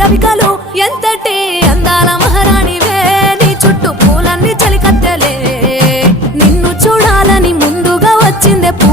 రవికలు ఎంతటి అందాల మహారాణివే నీ చుట్టూ పూలన్నీ చలికత్తెలే నిన్ను చూడాలని ముందుగా వచ్చిందే పూ